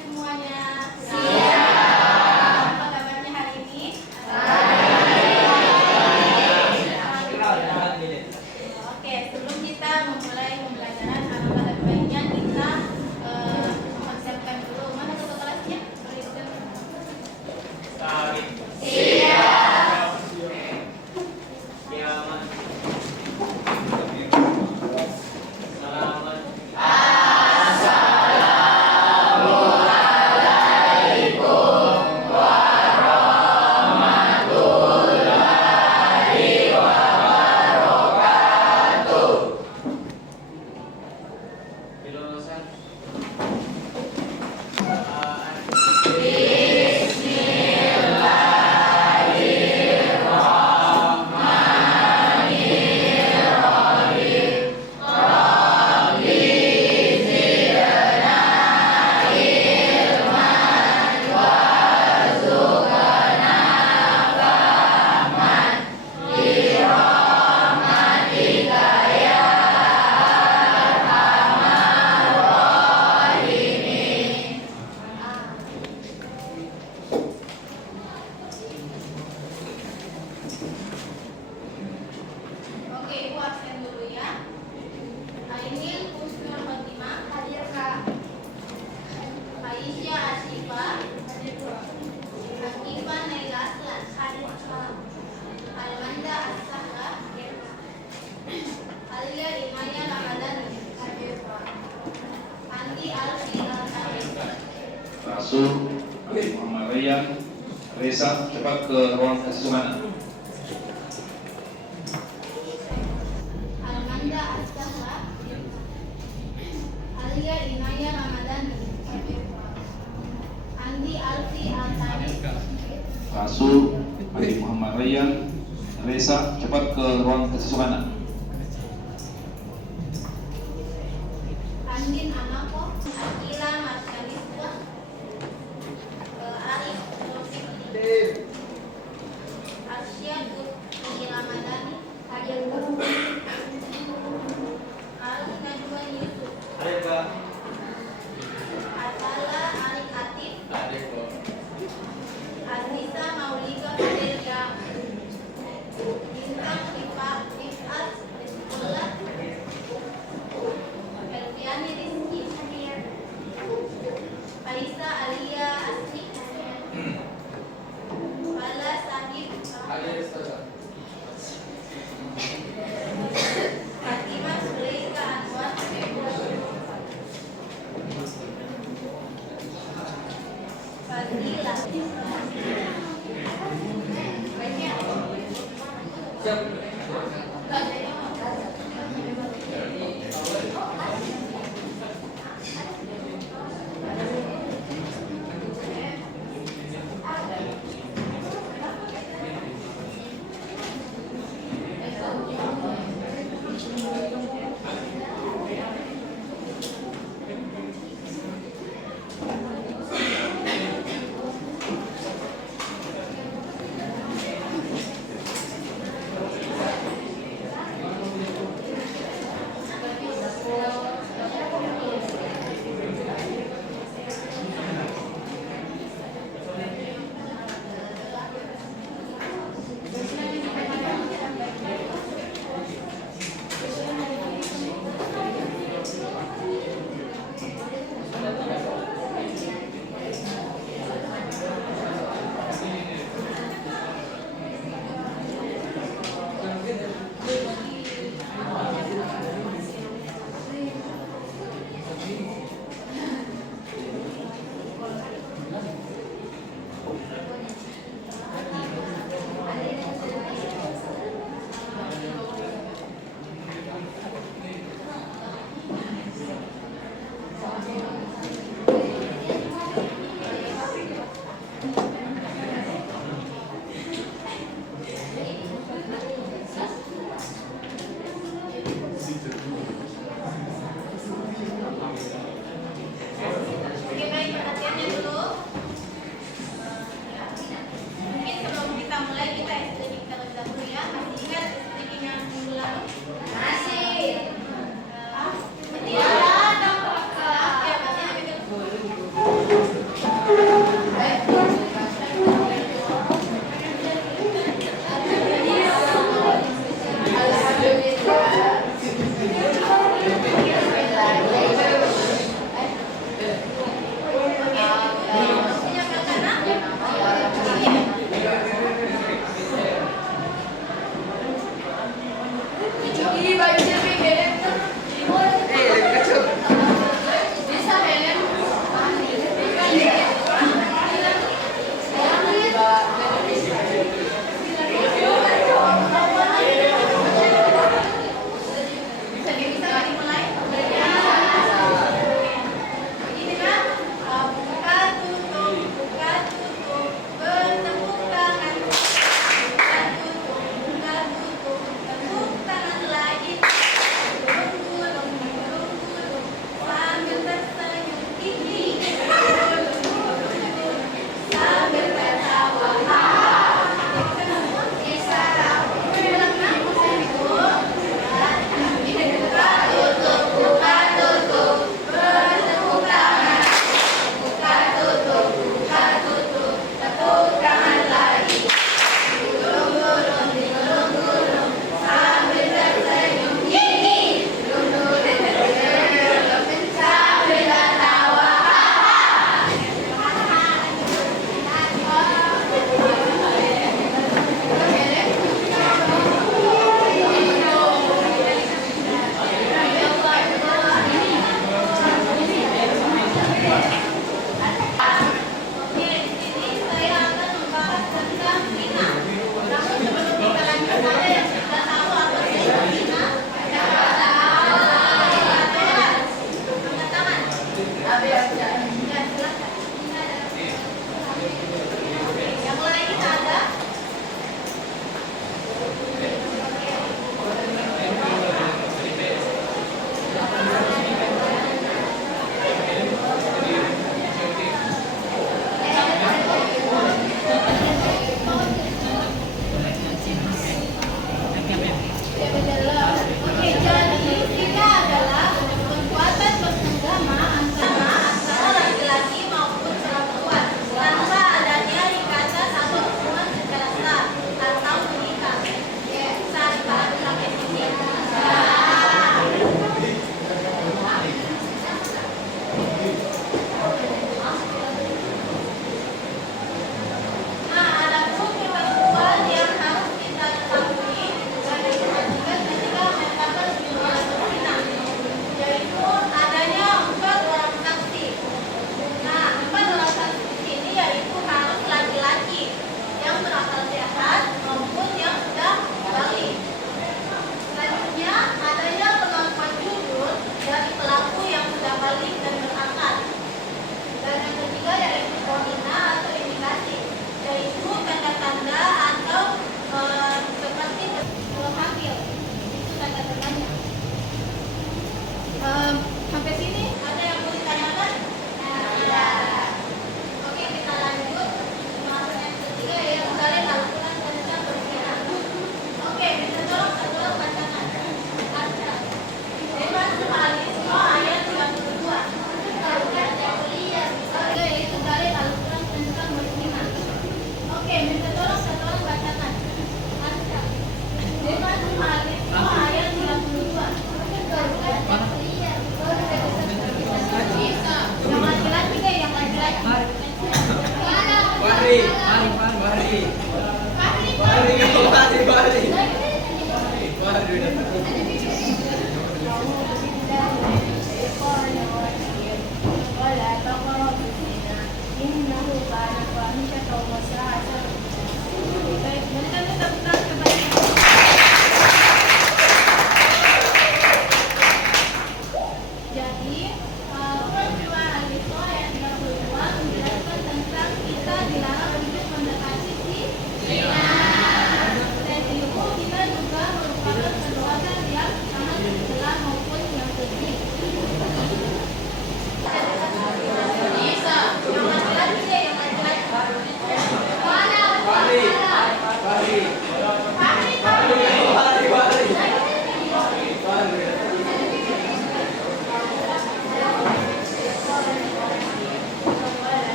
semuanya? Siap. Apa kabarnya hari ini? Oke, sebelum kita memulai pembelajaran, pada baiknya kita mempersiapkan dulu. Mana ketua kelasnya? Siap. Oke, Ibu absen dulu ya. Ainil Husnul Khotimah hadir Kak. Aisyah Asyifa hadir Kak. Akifah Naila Aslan hadir Kak. Almanda As-Sahla hadir Kak. Alia Imaya Ramadhani hadir Kak. Andi Alfi Al-Arif. Rasul Muhammad Rayyan Reza, cepat ke ruang tes mana? Almanda As-Sahla, Alia Imaya Ramadhani, Andi Alfi Al-Arif. Rasul Muhammad Rayyan Reza, cepat ke ruang tes mana? Andin Amako, Akila Markaniswa, Arif Rofikri, Arsyad Utri Ramadhani, Ali Najwan Yusuf, Atala Arif Atif, Aziza Maulika Hadirga, Bintang Rifat Rizqullah, Elviani Rizki hadir, Faisa Alia Asri, Fala Sahib Fatimah Sulaika Anwar, Fadilah.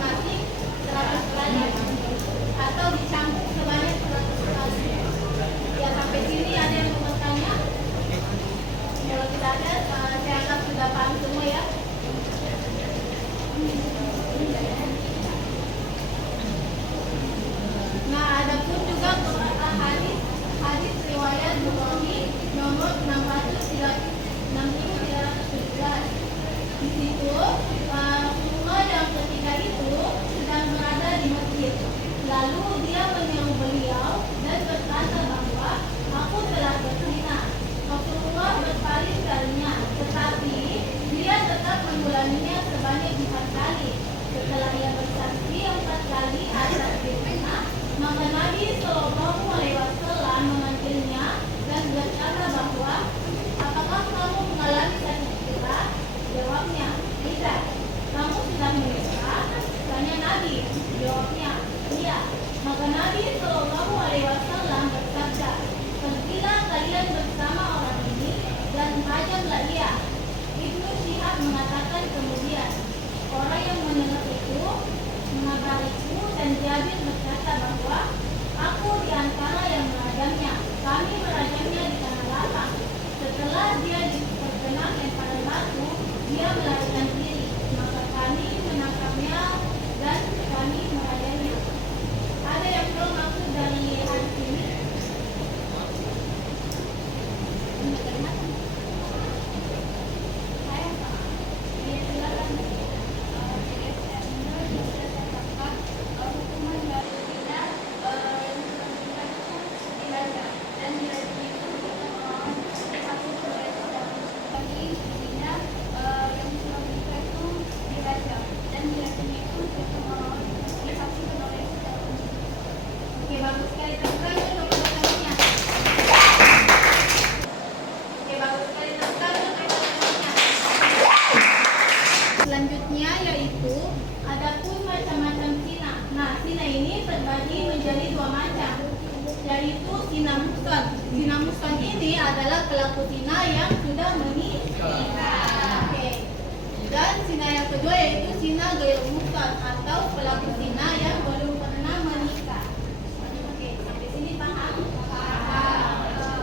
masing-masing 100 kali atau dicambuk sebanyak 100 kali. Ya, sampai sini ada yang mau bertanya? Kalau tidak ada, saya anggap sudah paham semua ya. Nah, ada pun juga hadis riwayat Bukhari nomor 6317. Di situ Umar yang ketika itu sedang berada di masjid. Lalu dia menyeru beliau dan berkata bahwa aku telah berzina. Rasulullah berpaling darinya, tetapi dia tetap mengulanginya sebanyak 4 kali. Setelah ia bersaksi 4 kali atas zina, maka Nabi Shallallahu Alaihi Wasallam memanggilnya dan berkata bahwa, apakah kamu mengalami sakit zina? Jawabnya, tidak. Kamu sudah menikah? Tanya Nabi. Jawabnya, iya. Maka Nabi Shallallahu Alaihi Wasallam bersabda, pergilah kalian bersama orang ini dan tajamlah dia. Ibnu Syihab mengatakan kemudian, orang yang mendengar itu mengabariku dan Jabir berkata bahwa aku di antara yang merajamnya. Kami merajamnya di tanah lapang. Setelah dia terkena lemparan batu, dia melarikan diri. Maka kami menangkapnya dan kami merajamnya. Ada yang tahu maksud dari hadis ini? Oke, bagus sekali. Teruskan untuk pertanyaannya. Oke, bagus sekali. Teruskan untuk pertanyaannya. Selanjutnya yaitu adapun macam-macam zina. Nah, zina ini terbagi menjadi 2 macam, yaitu zina muhsan. Zina muhsan ini adalah pelaku zina yang sudah menikah. Oke. Dan zina yang kedua yaitu zina ghairu muhsan atau pelaku zina yang belum pernah menikah. Oke, sampai sini paham? Paham.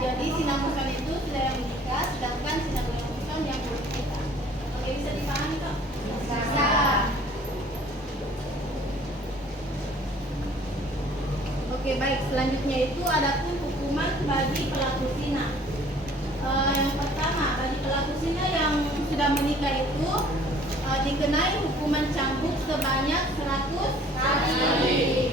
Jadi zina muhsan itu sudah yang menikah, sedangkan zina ghairu muhsan yang belum menikah. Oke, bisa dipahami kok? Bisa. Oke, baik. Selanjutnya itu adapun hukuman bagi pelaku zina. Yang pertama, bagi pelaku zina yang sudah menikah itu dikenai hukuman cambuk sebanyak 100 kali.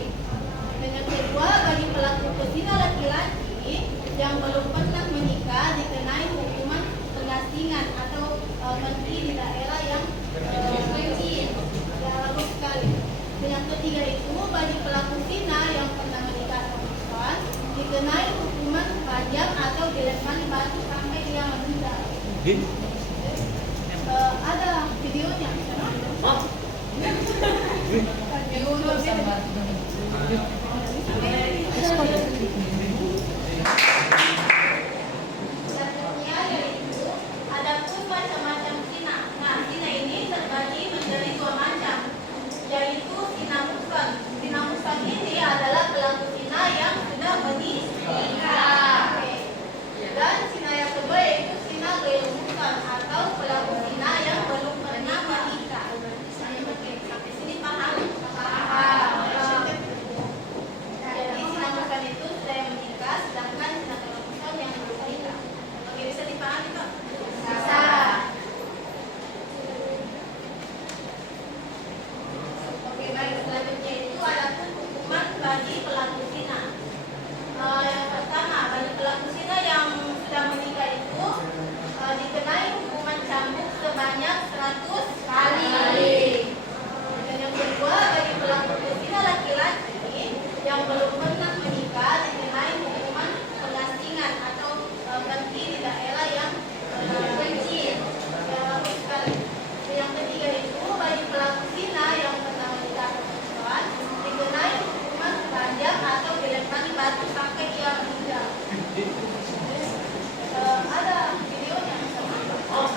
Dan yang kedua, bagi pelaku zina laki-laki yang belum pernah menikah dikenai hukuman pengasingan atau mati di daerah yang kecil. Ya, bagus sekali. Dan yang ketiga itu, bagi pelaku zina yang pernah menikah atau perempuan dikenai hukuman pajak atau dilempari batu sampai dia meninggal. Ada videonya. Selanjutnya yaitu adapun macam-macam zina. Nah, zina ini terbagi menjadi 2 macam, yaitu zina muhsan. Zina muhsan ini adalah pelaku zina yang sudah menikah. Dan zina yang kedua yaitu zina ghairu muhsan atau pelaku zina yang belum pernah menikah. Oke, sampai sini paham? Paham. Jadi zina muhsan itu sudah yang menikah, sedangkan zina ghairu muhsan yang belum menikah. Oke, bisa dipahami kok? Bisa. Oke, baik. Selanjutnya itu adapun hukuman bagi pelaku zina. Yang pertama, bagi pelaku zina yang sudah menikah itu dikenai hukuman cambuk sebanyak 100 kali. Dan yang kedua, bagi pelaku zina laki-laki yang belum pernah menikah dikenai hukuman pengasingan atau berhenti di daerah yang kecil. Ya, bagus sekali. Dan yang ketiga itu, bagi pelaku zina yang pernah menikah atau perempuan dikenai hukuman pajak atau dilempari batu sampai dia meninggal. Ada videonya. Oh.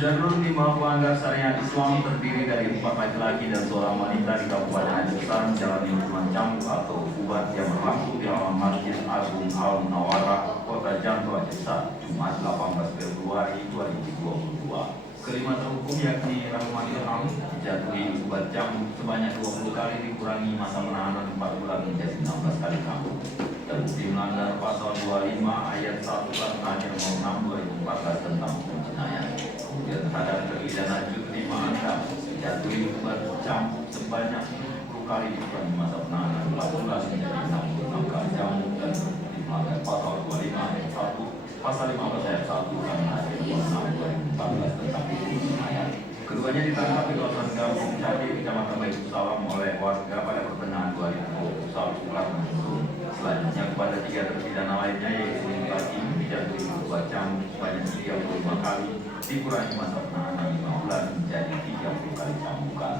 Darul Lima Pelanggar Syariat Islam terdiri dari 4 laki-laki dan seorang wanita di Kabupaten Aceh Besar menjalani hukuman cambuk atau ubat yang berlangsung di halaman Masjid Agung Al Munawwarah, Kota Janto, Aceh Besar, Jumat 18 Februari 2022. Kelima terhukum yakni Rahman Ilham dijatuhi ubat cambuk sebanyak 20 kali dikurangi masa penahanan 4 bulan menjadi 16 kali cambuk. Terbukti melanggar pasal 25 ayat 1 Peraturan Nomor 6 2014 tentang penjenayah. Kemudian terhadap terpidana Jufri Ma'andam dijatuhi ubat cambuk sebanyak 10 kali dikurangi masa penahanan 4 bulan menjadi 66 kali cambuk dan terbukti melanggar pasal 25 ayat 1 pasal 15 ayat 1 Peraturan Nomor 6 2014 tentang penjenayah. Keduanya ditangkap di kawasan Kampung Cati, Kecamatan Baitul Salam oleh warga pada pertengahan 2021 lalu. Selanjutnya kepada 3 terpidana lainnya yaitu Ibrahim dijatuhi ubat cambuk sebanyak 35 kali dikurangi masa penahanan 5 bulan menjadi 30 kali cambukan.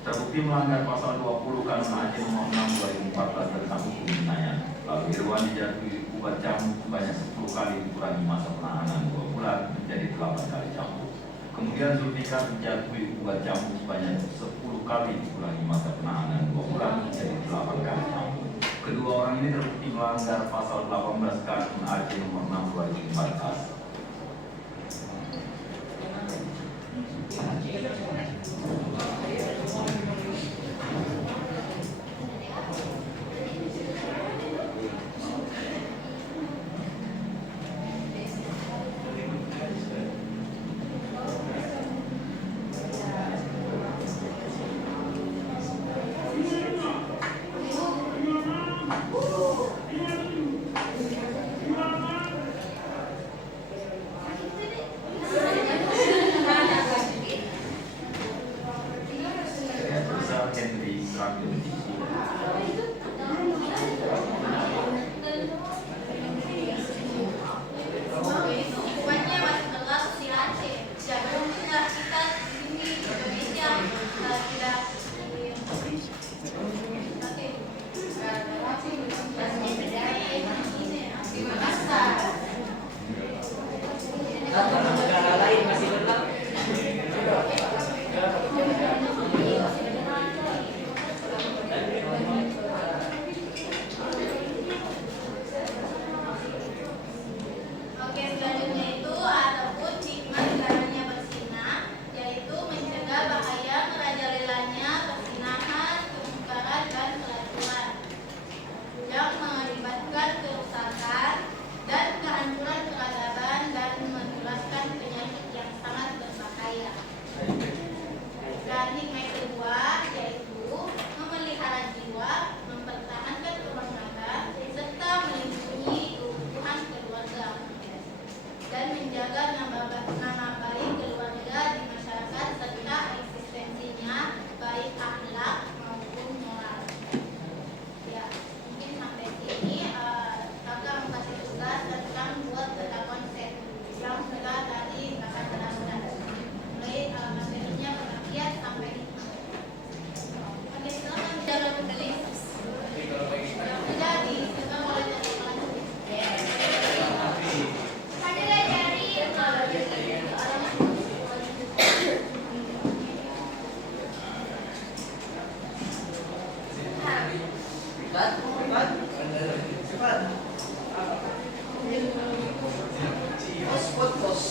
Terbukti melanggar pasal 20 Kanun Aceh Nomor 6 2014 tentang hukum jenayah. Lalu Irwan dijatuhi ubat cambuk sebanyak 10 kali dikurangi masa penahanan 2 bulan menjadi 8 kali cambuk. Kemudian Zulfikar dijatuhi ubat cambuk sebanyak 10 kali dikurangi masa penahanan 2 bulan menjadi 8 kali cambuk. Kedua orang ini terbukti melanggar pasal 18 Kanun Aceh Nomor 6 2014. Hukumannya masih berlaku di Aceh. Ya beruntunglah kita di sini di Indonesia tidak di Makassar. Negara lain masih berlaku. Oke, selanjutnya itu ataupun hikmah negaranya berzina, yaitu mencegah bahaya merajalelanya perzinahan, kemungkaran dan pelacuran yang mengakibatkan kerusakan dan kehancuran peradaban dan menularkan penyakit yang sangat berbahaya. Dan hikmah kedua yaitu memelihara jiwa, mempertahankan rumah tangga, serta melindungi keutuhan keluarga dan menjaga nama baik keluarga di masyarakat serta eksistensinya baik akhlak maupun moral. Ya, mungkin sampai sini kakak mau kasih tugas tentang buat peta konsep yang sudah tadi kakak jelaskan. Mulai materinya pengertian sampai hikmah. Oke, silakan dalam tulis. Jadi, kita mulai dari kelas. Hadilah dari Cepat. Pos.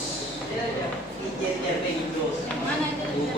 Ijen begitu. yang mana itu?